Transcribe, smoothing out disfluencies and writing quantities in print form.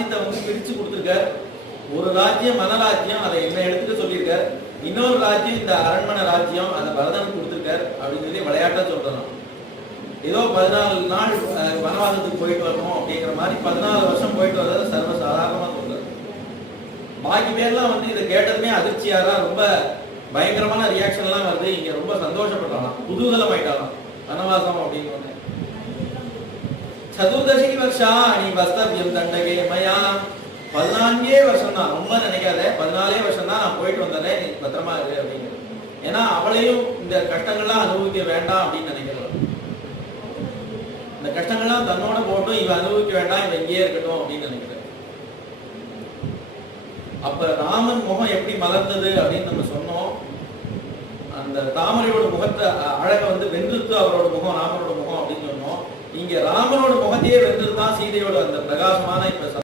ராஜ்யத்தை வந்து பிரிச்சு கொடுத்துருக்கார். ஒரு ராஜ்யம் மனராஜ்யம், அதை என்ன எடுத்துட்டு சொல்லியிருக்கார். இன்னொரு ராஜ்யம் இந்த அரண்மனை ராஜ்யம், அதை பரதனுக்கு கொடுத்துருக்கார் அப்படின்னு சொல்லி விளையாட்டா சொல்றோம். ஏதோ 14 நாள் வனவாசத்துக்கு போயிட்டு வரணும் அப்படிங்கிற மாதிரி 14 வருஷம் போயிட்டு வர்றது சர்வ சாதாரணமா சொல்றாரு. பாக்கி பேர்லாம் வந்து இதை கேட்டதுமே அதிர்ச்சியாரா ரொம்ப பயங்கரமான ரியாக்ஷன் எல்லாம் வருது. இங்க ரொம்ப சந்தோஷப்பட்டாலாம், குதூகலம் ஆயிட்டாலாம். வனவாசம் அப்படின்னு சதுர்தசி வருஷா நீ வஸ்தவியம் தண்டகே மயா 14 வருஷம் தான், ரொம்ப நினைக்காத, 14 வருஷம் தான் நான் போயிட்டு வந்தேன், நீ பத்திரமா இரு அப்படின்னு. ஏன்னா அவளையும் இந்த கஷ்டங்கள்லாம் அனுபவிக்க வேண்டாம் அப்படின்னு நினைக்கிறோம். இந்த கஷ்டங்கள்லாம் தன்னோட போட்டும் இவன் அனுபவிக்க வேண்டாம், இவன் இங்கேயே இருக்கட்டும் அப்படின்னு நினைக்கிறேன். அப்ப ராமன் முகம் எப்படி மலர்ந்தது அப்படின்னு நம்ம சொன்னோம். அந்த தாமரையோட முகத்தை அழக வந்து வென்றுத்து அவரோட முகம், ராமனோட முகம் அப்படின்னு சொன்னோம். இங்க ராமனோட முகத்தையே வென்றுதான் சீதையோட அந்த பிரகாசமான இப்ப